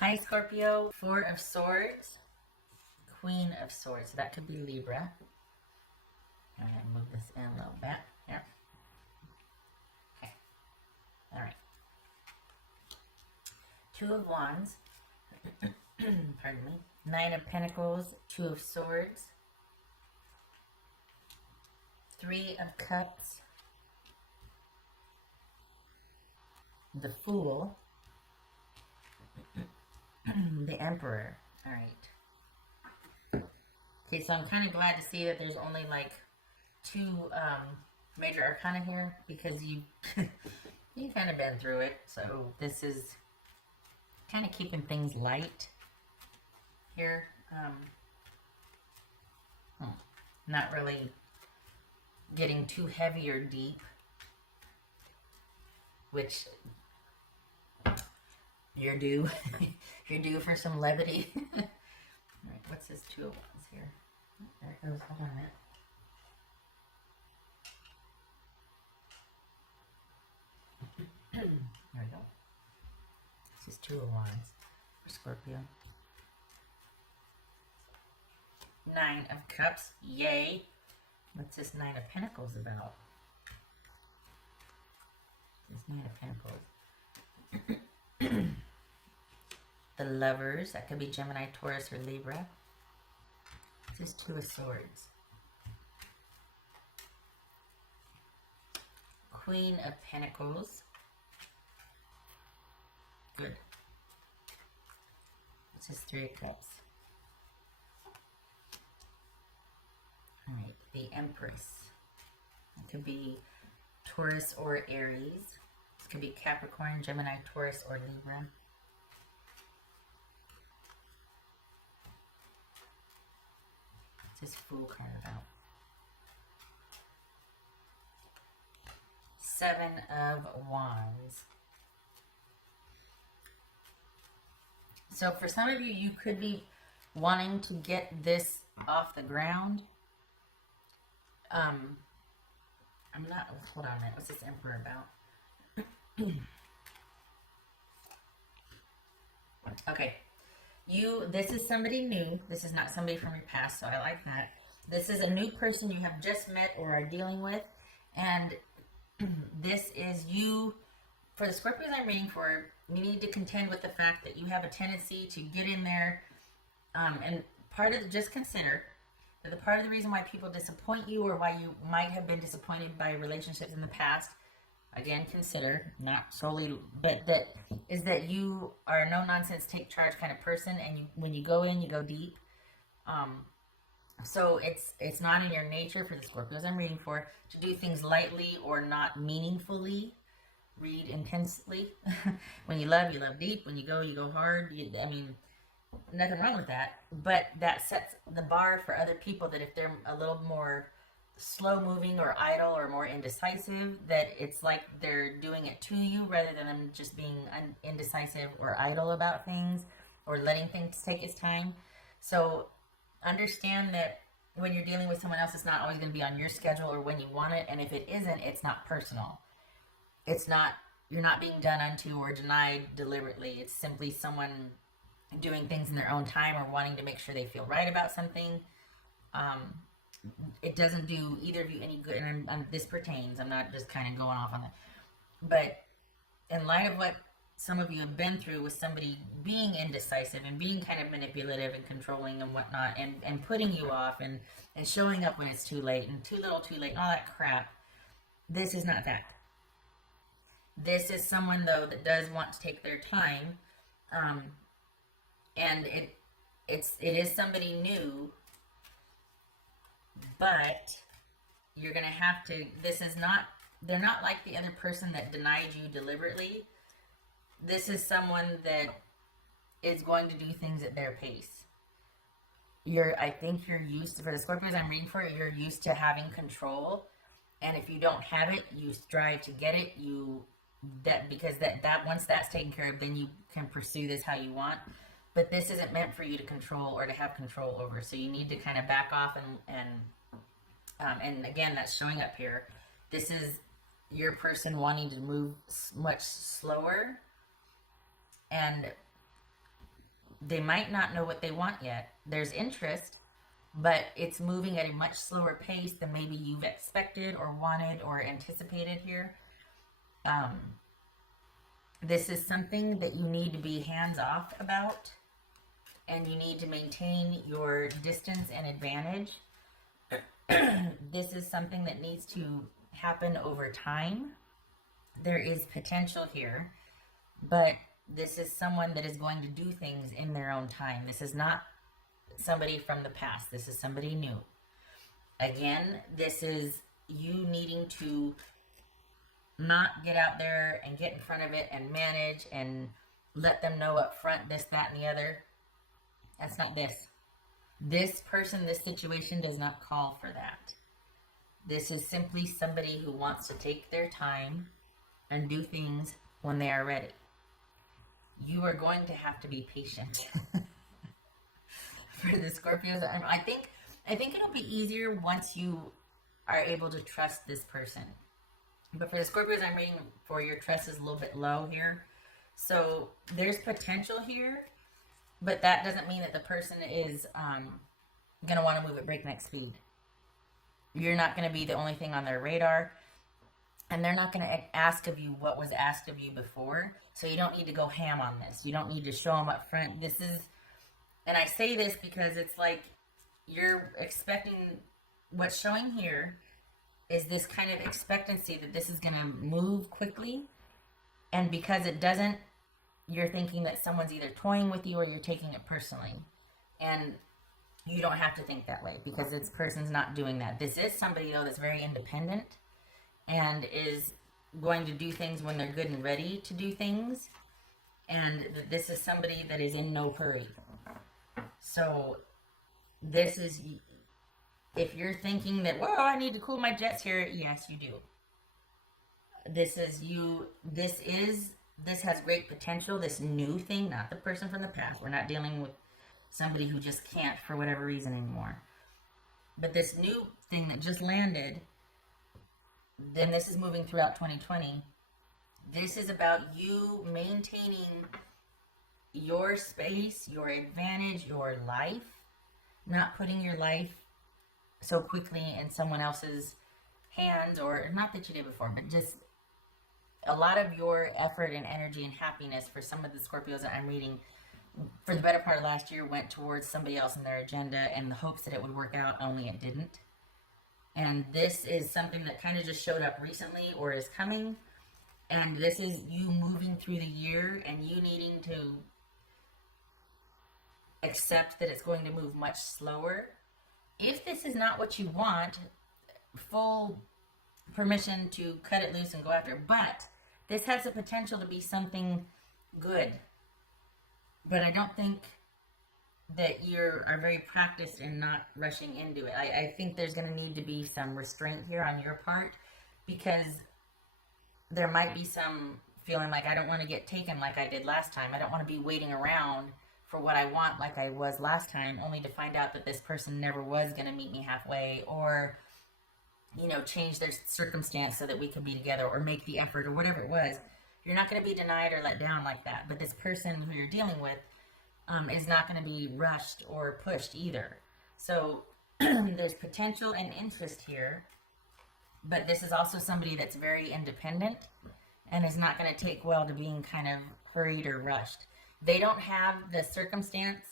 Hi, Scorpio. Four of Swords, Queen of Swords. So that could be Libra. I'm going to move this in a little bit. Here. Okay. All right. Two of Wands. Pardon me. Nine of Pentacles, Two of Swords, Three of Cups, the Fool, the Emperor. All right. Okay, so I'm kind of glad to see that there's only like two major arcana here because you you kind of been through it. So this is kind of keeping things light here. Not really getting too heavy or deep, which you're due. You're due for some levity. All right, what's this Two of Wands here? There it goes. Hold on a minute. There we go. This is Two of Wands for Scorpio. Nine of Cups. Yay! What's this Nine of Pentacles about? This Nine of Pentacles. The Lovers. That could be Gemini, Taurus, or Libra. This is Two of Swords. Queen of Pentacles. Good. This is Three of Cups. Alright, the Empress. It could be Taurus or Aries. This could be Capricorn, Gemini, Taurus, or Libra. What's this Fool card about? Seven of Wands. So for some of you, you could be wanting to get this off the ground. I'm not, hold on a minute. What's this Emperor about? Okay. This is somebody new. This is not somebody from your past, so I like that. This is a new person you have just met or are dealing with. And this is you. For the Scorpios I'm reading for, you need to contend with the fact that you have a tendency to get in there. And part of just consider that the part of the reason why people disappoint you or why you might have been disappointed by relationships in the past, again, consider, not solely, but that is that you are a no-nonsense, take-charge kind of person, and when you go in, you go deep. So it's not in your nature, for the Scorpios I'm reading for, to do things lightly or not meaningfully. Read intensely. When you love deep. When you go hard. I mean, nothing wrong with that. But that sets the bar for other people that if they're a little more slow moving or idle or more indecisive, that it's like they're doing it to you rather than them just being indecisive or idle about things or letting things take its time. So understand that when you're dealing with someone else, it's not always going to be on your schedule or when you want it. And if it isn't, it's not personal. It's not, you're not being done unto or denied deliberately. It's simply someone doing things in their own time or wanting to make sure they feel right about something. It doesn't do either of you any good. And this pertains, I'm not just kind of going off on that. But in light of what some of you have been through with somebody being indecisive and being kind of manipulative and controlling and whatnot, and putting you off and showing up when it's too late and too little too late and all that crap, this is not that. This is someone, though, that does want to take their time, and it is somebody new, but you're going to have to, they're not like the other person that denied you deliberately. This is someone that is going to do things at their pace. I think you're used to, for the Scorpios I'm reading for, you're used to having control, and if you don't have it, you strive to get it, because that once that's taken care of, then you can pursue this how you want. But this isn't meant for you to control or to have control over. So you need to kind of back off and again, that's showing up here. This is your person wanting to move much slower and They might not know what they want yet. There's interest, but it's moving at a much slower pace than maybe you've expected or wanted or anticipated here. This is something that you need to be hands off about, and you need to maintain your distance and advantage. This is something that needs to happen over time. There is potential here, but this is someone that is going to do things in their own time. This is not somebody from the past. This is somebody new. Again, this is you needing to not get out there and get in front of it and manage and let them know up front this, that, and the other. That's not this. This person, this situation does not call for that. This is simply somebody who wants to take their time and do things when they are ready. You are going to have to be patient. For the Scorpios, I think it'll be easier once you are able to trust this person. But for the Scorpios I'm reading for, your trust is a little bit low here. So there's potential here, but that doesn't mean that the person is going to want to move at breakneck speed. You're not going to be the only thing on their radar. And they're not going to ask of you what was asked of you before. So you don't need to go ham on this. You don't need to show them up front. This is, and I say this because it's like you're expecting, what's showing here is this kind of expectancy that this is going to move quickly. And because it doesn't, you're thinking that someone's either toying with you or you're taking it personally. And you don't have to think that way because this person's not doing that. This is somebody, though, that's very independent and is going to do things when they're good and ready to do things. And this is somebody that is in no hurry. So this is, if you're thinking that, well, I need to cool my jets here, yes, you do. This has great potential, this new thing, not the person from the past. We're not dealing with somebody who just can't for whatever reason anymore. But this new thing that just landed, then this is moving throughout 2020. This is about you maintaining your space, your advantage, your life, not putting your life so quickly in someone else's hands, or not that you did before, but just a lot of your effort and energy and happiness for some of the Scorpios that I'm reading for the better part of last year went towards somebody else in their agenda and the hopes that it would work out, only it didn't. And this is something that kind of just showed up recently or is coming. And this is you moving through the year and you needing to accept that it's going to move much slower. If this is not what you want, full permission to cut it loose and go after it. But this has the potential to be something good. But I don't think that you are very practiced in not rushing into it. I think there's going to need to be some restraint here on your part, because there might be some feeling like I don't want to get taken like I did last time. I don't want to be waiting around for what I want like I was last time, only to find out that this person never was going to meet me halfway, or, you know, change their circumstance so that we could be together, or make the effort, or whatever it was. You're not going to be denied or let down like that. But this person who you're dealing with is not going to be rushed or pushed either. So there's potential and interest here, but this is also somebody that's very independent and is not going to take well to being kind of hurried or rushed. They don't have the circumstance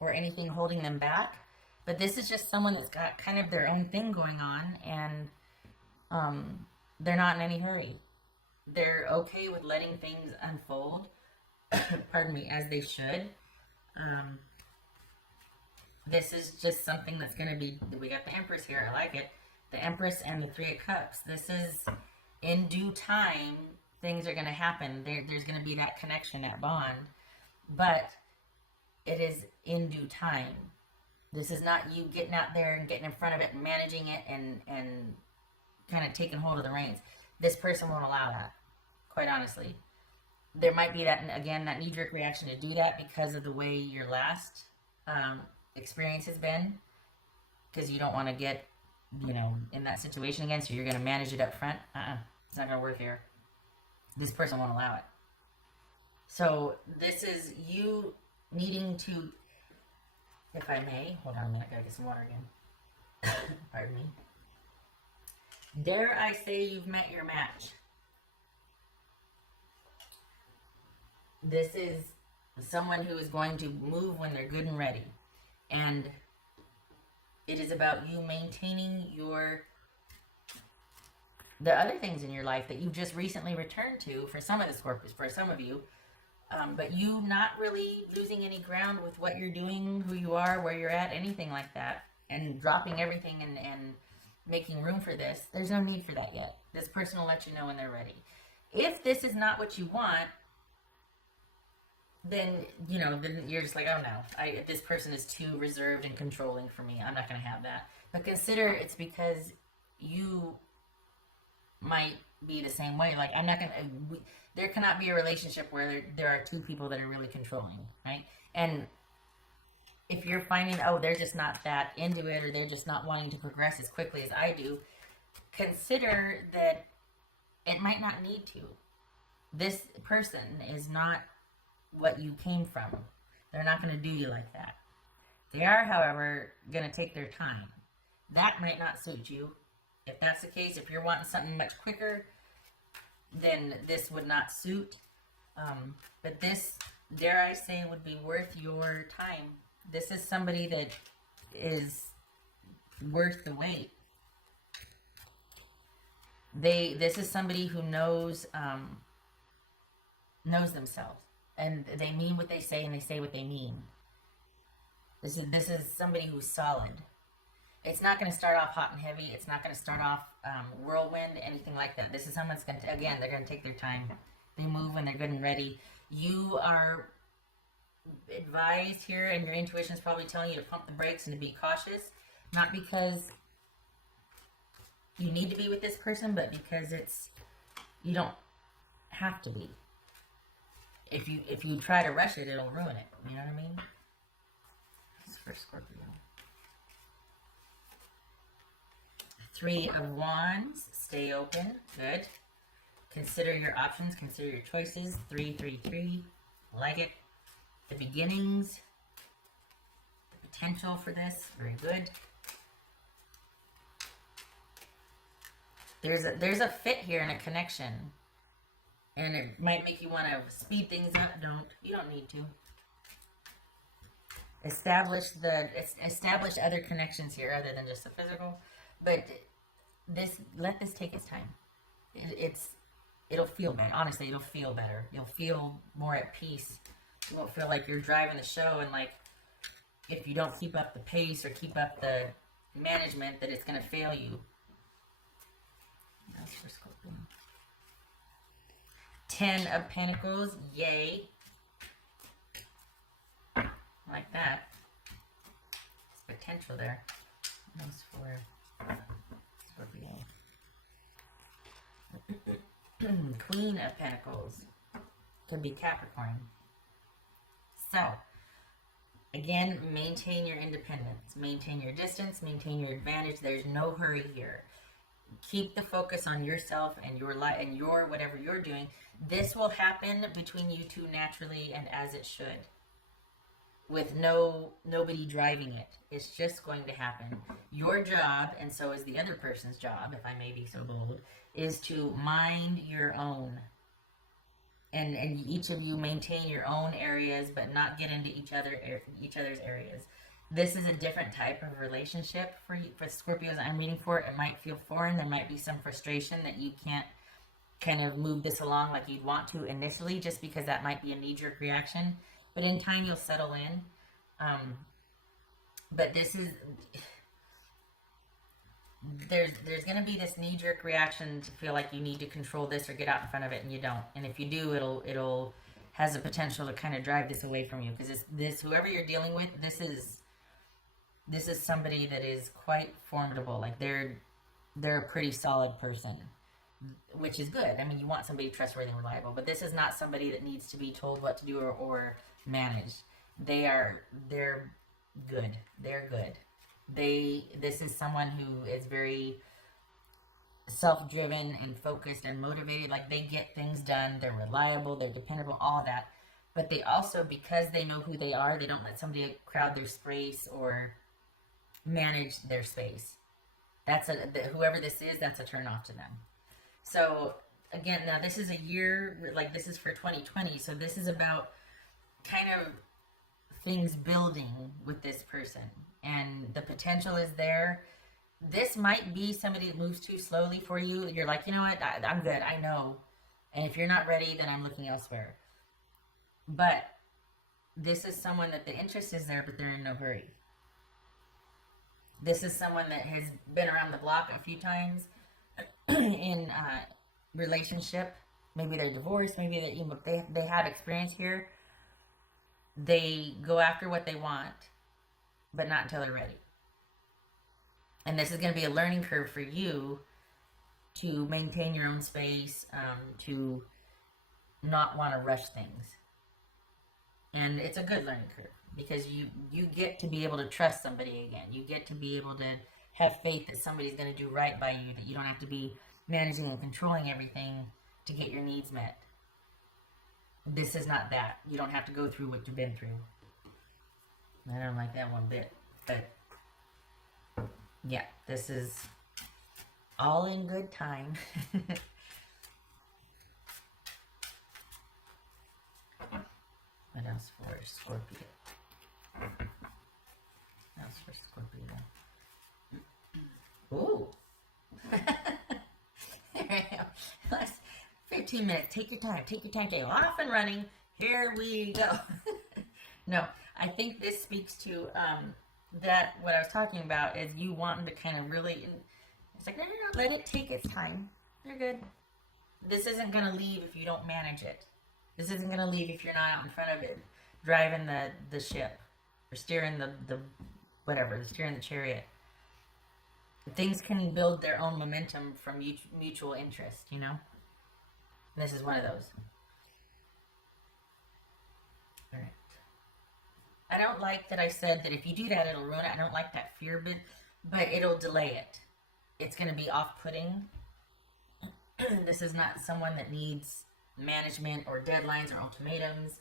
or anything holding them back, but this is just someone that's got kind of their own thing going on, and they're not in any hurry. They're okay with letting things unfold, pardon me, as they should. This is just something that's going to be, we got the Empress here, I like it. The Empress and the Three of Cups. This is, in due time, things are going to happen. There's going to be that connection, that bond. But it is in due time. This is not you getting out there and getting in front of it and managing it and kind of taking hold of the reins. This person won't allow that, quite honestly. There might be that, again, that knee-jerk reaction to do that because of the way your last experience has been, because you don't want to get, you know, in that situation again, so you're going to manage it up front. It's not going to work here. This person won't allow it. So this is you needing to, if I may, hold on a minute, I gotta get some water again. Pardon me. Dare I say you've met your match? This is someone who is going to move when they're good and ready. And it is about you maintaining the other things in your life that you've just recently returned to for some of the Scorpios, for some of you. But you not really losing any ground with what you're doing, who you are, where you're at, anything like that. And dropping everything and making room for this. There's no need for that yet. This person will let you know when they're ready. If this is not what you want, then, then you're just like, oh no, this person is too reserved and controlling for me. I'm not going to have that. But consider it's because you might be the same way. Like, I'm not going to, there cannot be a relationship where there are two people that are really controlling, right? And if you're finding, oh, they're just not that into it, or they're just not wanting to progress as quickly as I do, consider that it might not need to. This person is not what you came from. They're not going to do you like that. They are, however, going to take their time. That might not suit you. If that's the case, if you're wanting something much quicker, then this would not suit. But this, dare I say, would be worth your time. This is somebody that is worth the wait. This is somebody who knows themselves, and they mean what they say, and they say what they mean. This is somebody who's solid. It's not going to start off hot and heavy. It's not going to start off whirlwind, anything like that. This is someone that's going to, again, they're going to take their time. They move when they're good and ready. You are advised here, and your intuition is probably telling you to pump the brakes and to be cautious, not because you need to be with this person, but because you don't have to be. If you try to rush it, it'll ruin it. You know what I mean? This is for Scorpio. 3 of Wands. Stay open. Good. Consider your options. Consider your choices. 3, 3, 3. Like it. The beginnings. The potential for this. Very good. There's a fit here and a connection. And it might make you want to speed things up. You don't need to. Establish other connections here other than just the physical. But let this take its time. It'll feel better. Honestly, it'll feel better. You'll feel more at peace. You won't feel like you're driving the show, and like if you don't keep up the pace or keep up the management, that it's going to fail you. That's for Scorpio. 10 of Pentacles. Yay. Like that. There's potential there. That's for Scorpio. Queen of Pentacles. Could be Capricorn. So, again, maintain your independence. Maintain your distance. Maintain your advantage. There's no hurry here. Keep the focus on yourself and your life and your whatever you're doing. This will happen between you two naturally and as it should. With nobody driving it. It's just going to happen. Your job, and so is the other person's job, if I may be so bold, is to mind your own. And each of you maintain your own areas, but not get into each other's areas. This is a different type of relationship for Scorpios I'm reading for. It might feel foreign. There might be some frustration that you can't kind of move this along like you'd want to initially, just because that might be a knee-jerk reaction. But in time, you'll settle in. But this is... There's going to be this knee-jerk reaction to feel like you need to control this or get out in front of it, and you don't. And if you do, it'll has the potential to kind of drive this away from you. Because this whoever you're dealing with, this is somebody that is quite formidable. Like, they're a pretty solid person, which is good. I mean, you want somebody trustworthy and reliable, but this is not somebody that needs to be told what to do or managed. They're good. They're good. This is someone who is very self-driven and focused and motivated. Like, they get things done. They're reliable. They're dependable. All that. But they also, because they know who they are, they don't let somebody crowd their space or manage their space. Whoever this is, that's a turn off to them. So again, now this is a year, like this is for 2020, so this is about kind of things building with this person, and the potential is there. This might be somebody that moves too slowly for you. You're like, you know what, I'm good, I know. And if you're not ready, then I'm looking elsewhere. But this is someone that the interest is there, but they're in no hurry. This is someone that has been around the block a few times in relationship. Maybe they're divorced. Maybe they have experience here. They go after what they want, but not until they're ready. And this is going to be a learning curve for you to maintain your own space, to not want to rush things. And it's a good learning curve because you get to be able to trust somebody again. You get to be able to have faith that somebody's going to do right by you, that you don't have to be managing and controlling everything to get your needs met. This is not that. You don't have to go through what you've been through. I don't like that one bit. But yeah, this is all in good time. What else for Scorpio? What else for Scorpio? Ooh. Last 15 minutes. Take your time. Take your time. Take off and running. Here we go. No, I think this speaks to that. What I was talking about is you wanting to kind of really. It's like, no, let it take its time. You're good. This isn't going to leave if you don't manage it. This isn't going to leave if you're not out in front of it, driving the ship, or steering steering the chariot. Things can build their own momentum from mutual interest, you know? And this is one of those. All right. I don't like that I said that if you do that, it'll ruin it. I don't like that fear bit, but it'll delay it. It's going to be off-putting. This is not someone that needs management or deadlines or ultimatums.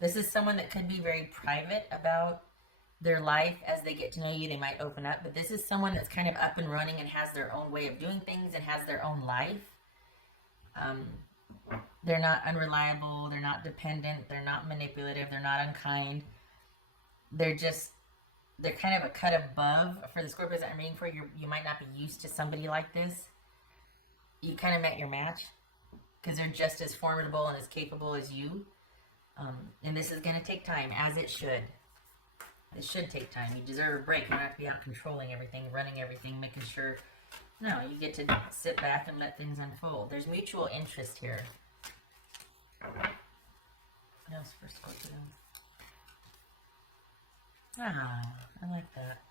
This is someone that could be very private about their life. As they get to know you, they might open up, but this is someone that's kind of up and running and has their own way of doing things and has their own life. They're not unreliable, they're not dependent, they're not manipulative, they're not unkind. They're kind of a cut above. For the Scorpios that I'm reading for, you might not be used to somebody like this. You kind of met your match because they're just as formidable and as capable as you. And this is going to take time, as it should. It should take time. You deserve a break. You don't have to be out controlling everything, running everything, making sure. No, you get to sit back and let things unfold. There's mutual interest here. What else for Scorpio? Ah, I like that.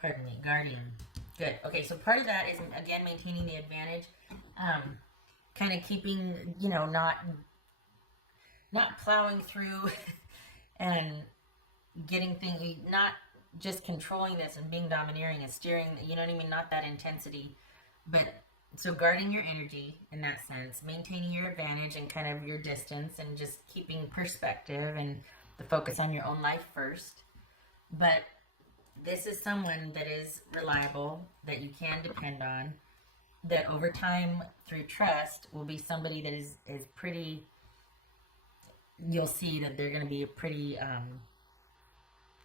Pardon me, Guardian. Good. Okay, so part of that is, again, maintaining the advantage. Kind of keeping, not plowing through and getting things, not just controlling this and being domineering and steering, you know what I mean? Not that intensity. But, so guarding your energy in that sense, maintaining your advantage and kind of your distance and just keeping perspective and the focus on your own life first. But this is someone that is reliable, that you can depend on, that over time, through trust, will be somebody that is pretty, you'll see that they're going to be a pretty,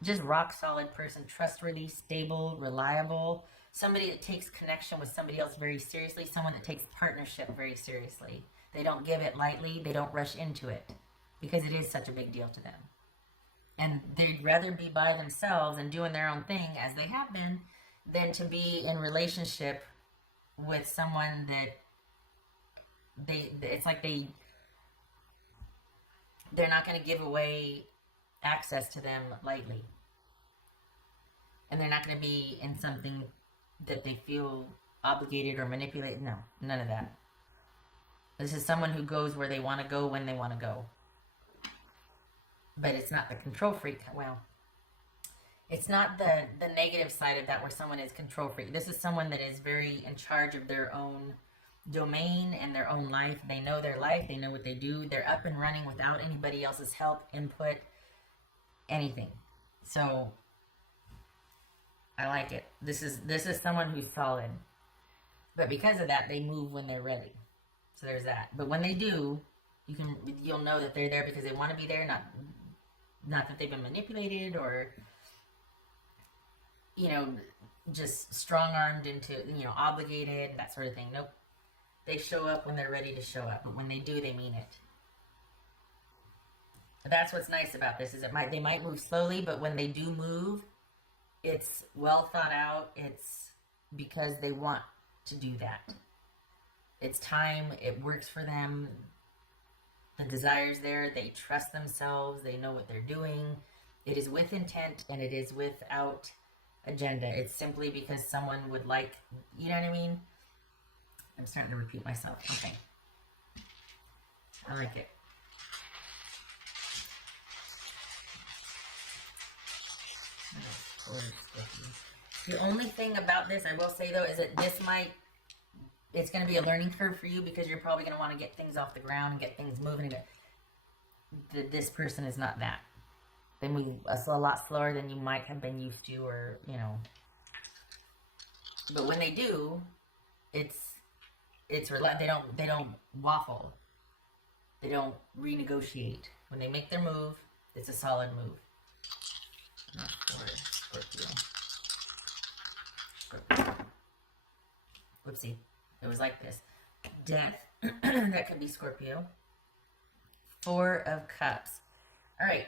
just rock solid person, trustworthy, stable, reliable, somebody that takes connection with somebody else very seriously, someone that takes partnership very seriously. They don't give it lightly, they don't rush into it, because it is such a big deal to them. And they'd rather be by themselves and doing their own thing, as they have been, than to be in relationship with someone that it's like they're not going to give away access to them lightly. And they're not going to be in something that they feel obligated or manipulated. No, none of that. This is someone who goes where they want to go when they want to go. But it's not the control freak. Well, it's not the negative side of that where someone is control freak. This is someone that is very in charge of their own domain and their own life. They know their life. They know what they do. They're up and running without anybody else's help, input, anything. So I like it. This is someone who's solid. But because of that, they move when they're ready. So there's that. But when they do, you'll know that they're there because they want to be there, not that they've been manipulated or, you know, just strong-armed into, you know, obligated, that sort of thing. Nope. They show up when they're ready to show up. But when they do, they mean it. That's what's nice about this, is they might move slowly, but when they do move, it's well thought out. It's because they want to do that. It's time. It works for them. The desire's there. They trust themselves. They know what they're doing. It is with intent, and it is without agenda. It's simply because someone would like, you know what I mean? I'm starting to repeat myself. Okay. I like it. The only thing about this, I will say though, is that it's going to be a learning curve for you, because you're probably going to want to get things off the ground and get things moving. This person is not that. They move a lot slower than you might have been used to, or, you know. But when they do, they don't waffle. They don't renegotiate. When they make their move, it's a solid move. Not for Scorpio. Whoopsie. It was like this. Death. That could be Scorpio. 4 of Cups. Alright.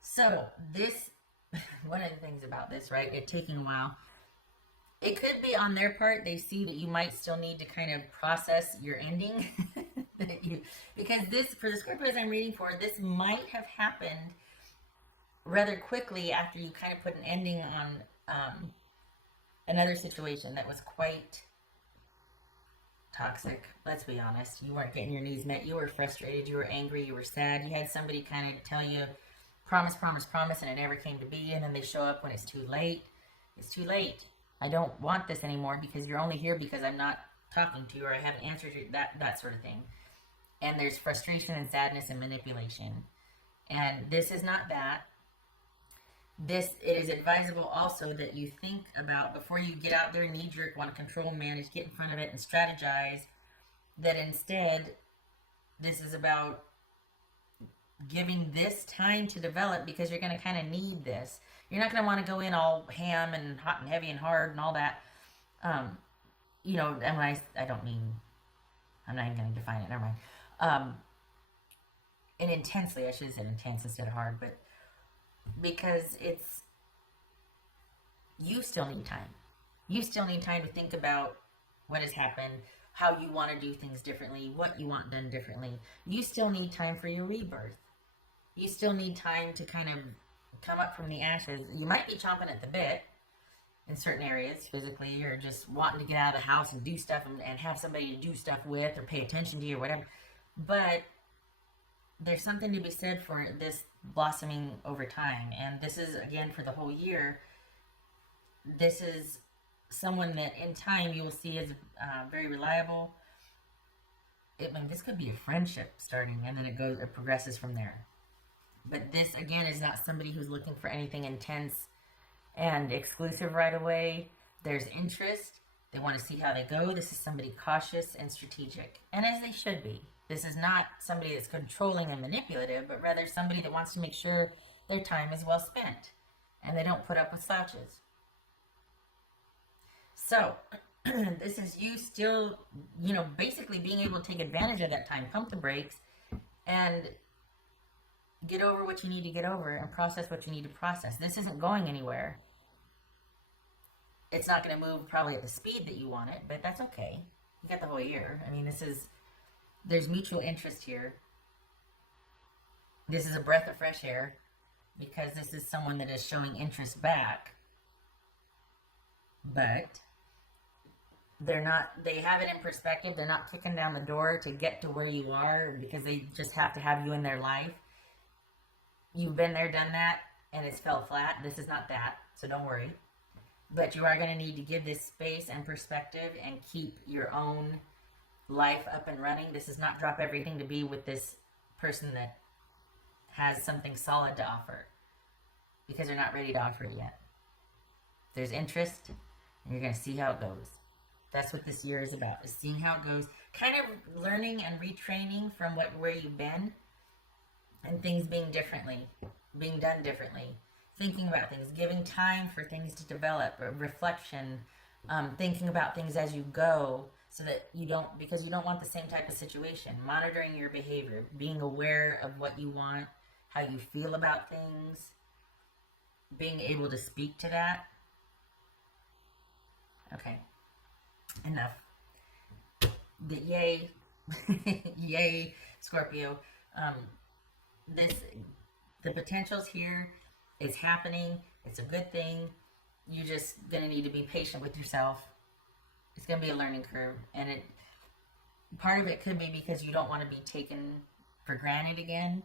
So, this, one of the things about this, right, it taking a while, it could be on their part, they see that you might still need to kind of process your ending. Because this, for the Scorpios I'm reading for, this might have happened rather quickly after you kind of put an ending on another situation that was quite toxic. Let's be honest. You weren't getting your needs met. You were frustrated. You were angry. You were sad. You had somebody kind of tell you, promise, promise, promise, and it never came to be. And then they show up when it's too late. It's too late. I don't want this anymore because you're only here because I'm not talking to you, or I haven't answered you, that sort of thing. And there's frustration and sadness and manipulation. And this is not that. It is advisable also that you think about, before you get out there and knee-jerk, want to control, manage, get in front of it, and strategize, that instead, this is about giving this time to develop, because you're going to kind of need this. You're not going to want to go in all ham and hot and heavy and hard and all that. You know, and I don't mean, I'm not even going to define it, never mind. And intensely, I should have said intense instead of hard, but because you still need time. You still need time to think about what has happened, how you want to do things differently, what you want done differently. You still need time for your rebirth. You still need time to kind of come up from the ashes. You might be chomping at the bit in certain areas physically, or just wanting to get out of the house and do stuff and have somebody to do stuff with or pay attention to you or whatever. But there's something to be said for this blossoming over time. And this is, again, for the whole year. This is someone that in time you will see as very reliable. This could be a friendship starting, and then it progresses from there. But this, again, is not somebody who's looking for anything intense and exclusive right away. There's interest. They want to see how they go. This is somebody cautious and strategic, and as they should be. This is not somebody that's controlling and manipulative, but rather somebody that wants to make sure their time is well spent, and they don't put up with slouches. So, this is you still, basically being able to take advantage of that time, pump the brakes, and get over what you need to get over and process what you need to process. This isn't going anywhere. It's not going to move probably at the speed that you want it, but that's okay. You got the whole year. There's mutual interest here. This is a breath of fresh air, because this is someone that is showing interest back. But they have it in perspective. They're not kicking down the door to get to where you are because they just have to have you in their life. You've been there, done that, and it's fell flat. This is not that, so don't worry. But you are going to need to give this space and perspective and keep your own life up and running. This is not drop everything to be with this person that has something solid to offer, because they're not ready to offer it yet. There's interest, and you're going to see how it goes. That's what this year is about, is seeing how it goes. Kind of learning and retraining from where you've been, and things being done differently. Thinking about things, giving time for things to develop, reflection, thinking about things as you go, so that because you don't want the same type of situation. Monitoring your behavior, being aware of what you want, how you feel about things, being able to speak to that. Okay, enough. Yay, yay, Scorpio. The potential's here. It's happening. It's a good thing. You're just gonna need to be patient with yourself. It's gonna be a learning curve, and part of it could be because you don't want to be taken for granted again.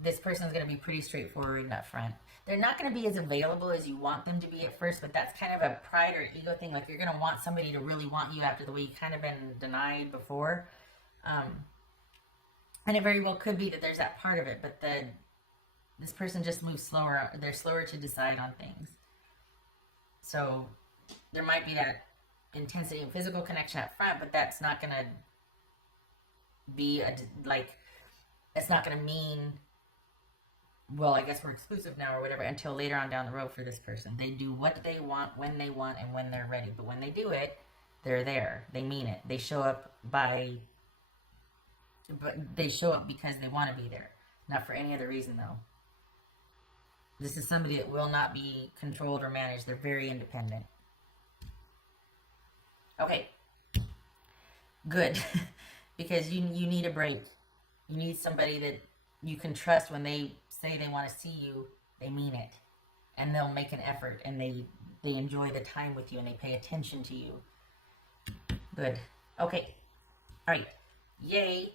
This person's gonna be pretty straightforward and upfront. They're not gonna be as available as you want them to be at first, but that's kind of a pride or ego thing. Like, you're gonna want somebody to really want you after the way you've kind of been denied before. And it very well could be that there's that part of it, but this person just moves slower. They're slower to decide on things. So there might be that intensity and physical connection up front, but that's not going to be it's not going to mean, well, I guess we're exclusive now or whatever, until later on down the road for this person. They do what they want, and when they're ready. But when they do it, they're there. They mean it. They show up because they want to be there, not for any other reason, though. This is somebody that will not be controlled or managed. They're very independent. Okay, good. Because you need a break. You need somebody that you can trust. When they say they want to see you, they mean it, and they'll make an effort, and they enjoy the time with you, and they pay attention to you. Good. Okay. All right. Yay.